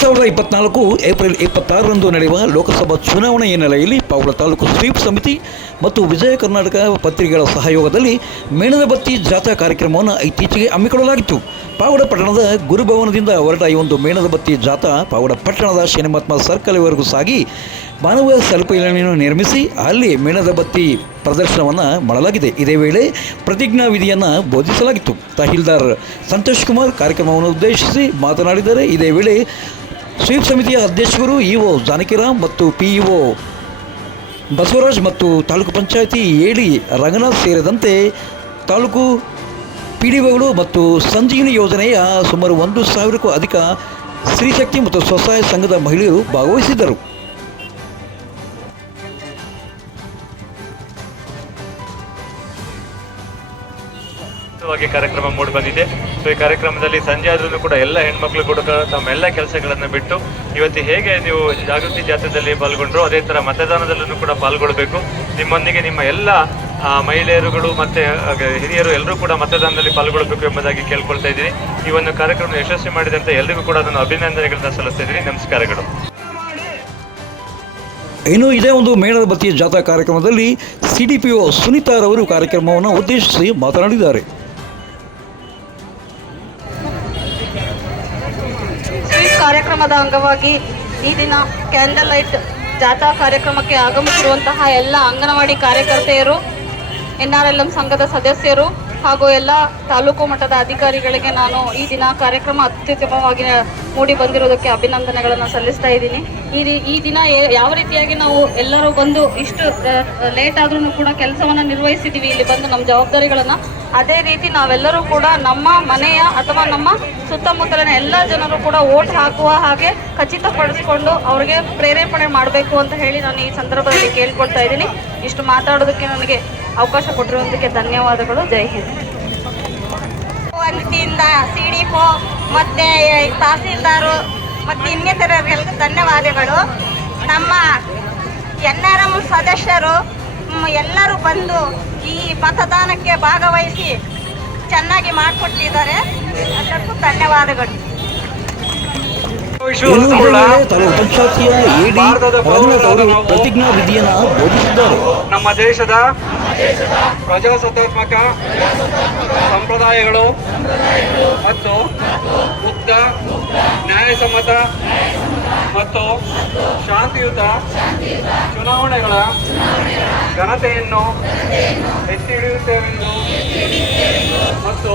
ಸಾವಿರದ ಇಪ್ಪತ್ನಾಲ್ಕು ಏಪ್ರಿಲ್ ಇಪ್ಪತ್ತಾರರಂದು ನಡೆಯುವ ಲೋಕಸಭಾ ಚುನಾವಣೆ ಹಿನ್ನೆಲೆಯಲ್ಲಿ ಪಾವಗಡ ತಾಲೂಕು ಸ್ವೀಪ್ ಸಮಿತಿ ಮತ್ತು ವಿಜಯ ಕರ್ನಾಟಕ ಪತ್ರಿಕೆಗಳ ಸಹಯೋಗದಲ್ಲಿ ಮೇಣದ ಬತ್ತಿ ಜಾಥಾ ಕಾರ್ಯಕ್ರಮವನ್ನು ಇತ್ತೀಚೆಗೆ ಹಮ್ಮಿಕೊಳ್ಳಲಾಗಿತ್ತು. ಪಾವಗಡ ಪಟ್ಟಣದ ಗುರುಭವನದಿಂದ ಹೊರಟ ಈ ಒಂದು ಮೇಣದ ಬತ್ತಿ ಜಾಥಾ ಪಾವಗಡ ಪಟ್ಟಣದ ಶನಿಮಹಾತ್ಮ ಸರ್ಕಲ್ವರೆಗೂ ಸಾಗಿ ಮಾನವ ಸರಪಳಿಯನ್ನು ನಿರ್ಮಿಸಿ ಅಲ್ಲಿ ಮೇಣದ ಬತ್ತಿ ಪ್ರದರ್ಶನವನ್ನು ಮಾಡಲಾಗಿದೆ. ಇದೇ ವೇಳೆ ಪ್ರತಿಜ್ಞಾ ವಿಧಿಯನ್ನು ಬೋಧಿಸಲಾಗಿತ್ತು. ತಹಶೀಲ್ದಾರ್ ಸಂತೋಷ್ ಕುಮಾರ್ ಕಾರ್ಯಕ್ರಮವನ್ನು ಉದ್ದೇಶಿಸಿ ಮಾತನಾಡಿದರೆ ಇದೇ ವೇಳೆ ಸ್ವೀಪ್ ಸಮಿತಿಯ ಅಧ್ಯಕ್ಷರು ಇಒ ಜಾನಕಿರಾಮ್ ಮತ್ತು ಪಿಇಒ ಬಸವರಾಜ್ ಮತ್ತು ತಾಲೂಕು ಪಂಚಾಯತಿ ಏಡಿ ರಂಗನಾಥ್ ಸೇರಿದಂತೆ ತಾಲೂಕು ಪಿ ಡಿ ಒಗಳು ಮತ್ತು ಸಂಜೀವಿನಿ ಯೋಜನೆಯ ಸುಮಾರು ಒಂದು ಸಾವಿರಕ್ಕೂ ಅಧಿಕ ಸ್ತ್ರೀಶಕ್ತಿ ಮತ್ತು ಸ್ವಸಹಾಯ ಸಂಘದ ಮಹಿಳೆಯರು ಭಾಗವಹಿಸಿದ್ದರು. ವಾಗಿ ಕಾರ್ಯಕ್ರಮ ಮೂಡಿ ಬಂದಿದೆ. ಸೊ ಈ ಕಾರ್ಯಕ್ರಮದಲ್ಲಿ ಸಂಜೆ ಆದ್ರೂ ಕೂಡ ಎಲ್ಲ ಹೆಣ್ಮಕ್ಳು ಕೂಡ ತಮ್ಮೆಲ್ಲ ಕೆಲಸಗಳನ್ನ ಬಿಟ್ಟು ಇವತ್ತು ಹೇಗೆ ನೀವು ಜಾಗೃತಿ ಜಾಥಾದಲ್ಲಿ ಪಾಲ್ಗೊಂಡ್ರು ಅದೇ ತರ ಮತದಾನದಲ್ಲೂ ಕೂಡ ಪಾಲ್ಗೊಳ್ಬೇಕು. ನಿಮ್ಮೊಂದಿಗೆ ನಿಮ್ಮ ಎಲ್ಲ ಮಹಿಳೆಯರುಗಳು ಮತ್ತೆ ಹಿರಿಯರು ಎಲ್ಲರೂ ಕೂಡ ಮತದಾನದಲ್ಲಿ ಪಾಲ್ಗೊಳ್ಬೇಕು ಎಂಬುದಾಗಿ ಕೇಳ್ಕೊಳ್ತಾ ಇದ್ದೀನಿ. ಈ ಒಂದು ಕಾರ್ಯಕ್ರಮ ಯಶಸ್ವಿ ಮಾಡಿದಂತೆ ಎಲ್ಲರಿಗೂ ಕೂಡ ನಾನು ಅಭಿನಂದನೆಗಳನ್ನ ಸಲ್ಲಿಸ್ತಾ ಇದ್ದೀನಿ ನಮಸ್ಕಾರಗಳು. ಇನ್ನು ಇದೇ ಒಂದು ಮೇಣದ ಬತ್ತಿ ಜಾಥಾ ಕಾರ್ಯಕ್ರಮದಲ್ಲಿ ಸಿ ಡಿ ಪಿ ಒ ಸುನೀತಾರವರು ಕಾರ್ಯಕ್ರಮವನ್ನು ಉದ್ದೇಶಿಸಿ ಮಾತನಾಡಿದ್ದಾರೆ. ಕಾರ್ಯಕ್ರಮದ ಅಂಗವಾಗಿ ಈ ದಿನ ಕ್ಯಾಂಡಲ್ ಲೈಟ್ ಜಾಥಾ ಕಾರ್ಯಕ್ರಮಕ್ಕೆ ಆಗಮಿಸಿರುವಂತಹ ಎಲ್ಲ ಅಂಗನವಾಡಿ ಕಾರ್ಯಕರ್ತೆಯರು ಎನ್ ಆರ್ ಎಲ್ ಎಂ ಸಂಘದ ಸದಸ್ಯರು ಹಾಗೂ ಎಲ್ಲ ತಾಲೂಕು ಮಟ್ಟದ ಅಧಿಕಾರಿಗಳಿಗೆ ನಾನು ಈ ದಿನ ಕಾರ್ಯಕ್ರಮ ಅತ್ಯುತ್ತಮವಾಗಿ ಮೂಡಿ ಬಂದಿರೋದಕ್ಕೆ ಅಭಿನಂದನೆಗಳನ್ನು ಸಲ್ಲಿಸ್ತಾ ಇದ್ದೀನಿ. ಈ ಈ ದಿನ ಯಾವ ರೀತಿಯಾಗಿ ನಾವು ಎಲ್ಲರೂ ಬಂದು ಇಷ್ಟು ಲೇಟ್ ಆದ್ರೂ ಕೂಡ ಕೆಲಸವನ್ನು ನಿರ್ವಹಿಸಿದ್ದೀವಿ ಇಲ್ಲಿ ಬಂದು ನಮ್ಮ ಜವಾಬ್ದಾರಿಗಳನ್ನು. ಅದೇ ರೀತಿ ನಾವೆಲ್ಲರೂ ಕೂಡ ನಮ್ಮ ಮನೆಯ ಅಥವಾ ನಮ್ಮ ಸುತ್ತಮುತ್ತಲಿನ ಎಲ್ಲ ಜನರು ಕೂಡ ಓಟ್ ಹಾಕುವ ಹಾಗೆ ಖಚಿತಪಡಿಸಿಕೊಂಡು ಅವ್ರಿಗೆ ಪ್ರೇರೇಪಣೆ ಮಾಡಬೇಕು ಅಂತ ಹೇಳಿ ನಾನು ಈ ಸಂದರ್ಭದಲ್ಲಿ ಕೇಳ್ಕೊಳ್ತಾ ಇದ್ದೀನಿ. ಇಷ್ಟು ಮಾತಾಡೋದಕ್ಕೆ ನನಗೆ ಅವಕಾಶ ಕೊಟ್ಟಿರುವಂತಕ್ಕೆ ಧನ್ಯವಾದಗಳು. ಜೈ ಹಿಂದ್. ಸಿ ಡಿ ಮತ್ತು ತಹಸೀಲ್ದಾರು ಮತ್ತು ಇನ್ನಿತರರಿಗೆಲ್ಲ ಧನ್ಯವಾದಗಳು. ನಮ್ಮ ಎನ್ ಆರ್ ಎಂ ಸದಸ್ಯರು ಎಲ್ಲರೂ ಬಂದು ಈ ಮತದಾನಕ್ಕೆ ಭಾಗವಹಿಸಿ ಚೆನ್ನಾಗಿ ಮಾಡಿಕೊಟ್ಟಿದ್ದಾರೆ. ಅದಕ್ಕೂ ಧನ್ಯವಾದಗಳು. ಪಂಚಾಯತಿಯ ಪ್ರತಿಜ್ಞಾ ವಿಧಿಯನ್ನು ಬೋಧಿಸಿದ್ದಾರೆ. ನಮ್ಮ ದೇಶದ ಪ್ರಜಾಸತ್ತಾತ್ಮಕ ಸಂಪ್ರದಾಯಗಳು ಮತ್ತು ಮುಕ್ತ ನ್ಯಾಯಸಮ್ಮತ ಮತ್ತು ಶಾಂತಿಯುತ ಚುನಾವಣೆಗಳ ಘನತೆಯನ್ನು ಎತ್ತಿ ಹಿಡಿಯುತ್ತೇವೆಂದು ಮತ್ತು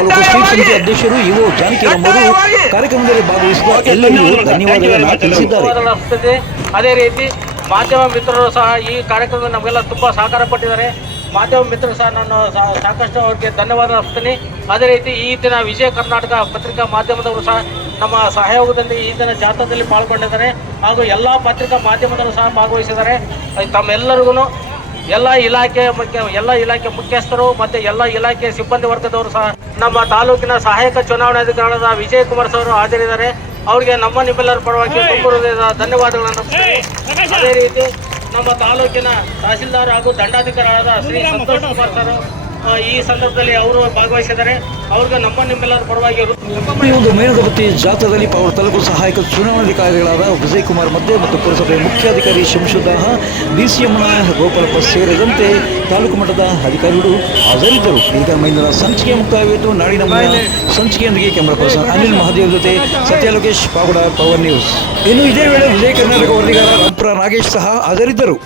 ತಾಲೂಕು ಸ್ವೀಪ್ ಸಮಿತಿ ಅಧ್ಯಕ್ಷರು ಇಒ ಜಾನಕಿ ಅವರು ಕಾರ್ಯಕ್ರಮದಲ್ಲಿ ಭಾಗವಹಿಸಿದ ಎಲ್ಲರಿಗೂ ಧನ್ಯವಾದಗಳನ್ನು ತಿಳಿಸಿದ್ದಾರೆ. ಅದೇ ರೀತಿ ಮಾಧ್ಯಮ ಮಿತ್ರರು ಸಹ ಈ ಕಾರ್ಯಕ್ರಮ ನಮಗೆಲ್ಲ ತುಂಬ ಸಹಕಾರ ಕೊಟ್ಟಿದ್ದಾರೆ. ಮಾಧ್ಯಮ ಮಿತ್ರರು ಸಹ ನಾನು ಸಾಕಷ್ಟು ಅವರಿಗೆ ಧನ್ಯವಾದ ಅರ್ಪಿಸ್ತೀನಿ. ಅದೇ ರೀತಿ ಈ ದಿನ ವಿಜಯ ಕರ್ನಾಟಕ ಪತ್ರಿಕಾ ಮಾಧ್ಯಮದವರು ಸಹ ನಮ್ಮ ಸಹಯೋಗದಲ್ಲಿ ಈ ದಿನ ಜಾಥಾದಲ್ಲಿ ಪಾಲ್ಗೊಂಡಿದ್ದಾರೆ. ಹಾಗೂ ಎಲ್ಲ ಪತ್ರಿಕಾ ಮಾಧ್ಯಮದವರು ಸಹ ಭಾಗವಹಿಸಿದ್ದಾರೆ. ತಮ್ಮೆಲ್ಲರಿಗೂ ಎಲ್ಲ ಇಲಾಖೆ ಮುಖ್ಯ ಎಲ್ಲ ಇಲಾಖೆ ಮುಖ್ಯಸ್ಥರು ಮತ್ತೆ ಎಲ್ಲ ಇಲಾಖೆ ಸಿಬ್ಬಂದಿ ವರ್ಗದವರು ಸಹ ನಮ್ಮ ತಾಲೂಕಿನ ಸಹಾಯಕ ಚುನಾವಣಾಧಿಕಾರಿಗಳಾದ ವಿಜಯ್ ಕುಮಾರ್ ಸರ್ ಹಾಜರಿದ್ದಾರೆ. ಅವರಿಗೆ ನಮ್ಮ ನಿಮ್ಮೆಲ್ಲರ ಪರವಾಗಿ ತುಂಬ ಹೃದಯದ ಧನ್ಯವಾದಗಳನ್ನು. ಅದೇ ರೀತಿ ನಮ್ಮ ತಾಲೂಕಿನ ತಹಸೀಲ್ದಾರ್ ಹಾಗೂ ದಂಡಾಧಿಕಾರಿಯಾದ ಶ್ರೀ ಸಂತೋಷ್ ಕುಮಾರ್ ಸರ್ ಈ ಸಂದರ್ಭದಲ್ಲಿ ಅವರು ಭಾಗವಹಿಸಿದ್ದಾರೆ. ಅವ್ರಿಗೆ ನಮ್ಮ ನಿಮ್ಮೆಲ್ಲರ ಪರವಾಗಿ ಈ ಒಂದು ಮೇಣದ ಬತ್ತಿ ಜಾಥಾದಲ್ಲಿ ಪಾವಗಡ ತಾಲೂಕು ಸಹಾಯಕ ಚುನಾವಣಾಧಿಕಾರಿಗಳಾದ ವಿಜಯ್ ಕುಮಾರ್ ಮಧ್ಯೆ ಮತ್ತು ಪುರಸಭೆ ಮುಖ್ಯಾಧಿಕಾರಿ ಶಂಶುದ್ದಾಹ ಡಿಸಿಎಂನ ಗೋಪಾಲಪ್ಪ ಸೇರಿದಂತೆ ತಾಲೂಕು ಮಟ್ಟದ ಅಧಿಕಾರಿಗಳು ಹಾಜರಿದ್ದರು. ಈಗ ಮೈಂದಿನ ಸಂಚಿಕೆ ಮುಕ್ತಾಯವಾಯಿತು. ನಾಡಿನ ಸಂಚಿಕೆಯೊಂದಿಗೆ ಕ್ಯಾಮರಾ ಪರ್ಸನ್ ಅನಿಲ್ ಮಹಾದೇವ್ ಜೊತೆ ಸತ್ಯ ಲೋಕೇಶ್ ಪವರ್ ನ್ಯೂಸ್. ಇನ್ನು ಇದೇ ವೇಳೆ ವಿಜಯ ಕರ್ನಾಟಕ ವರದಿಗಾರ ನಾಗೇಶ್ ಸಹ ಹಾಜರಿದ್ದರು.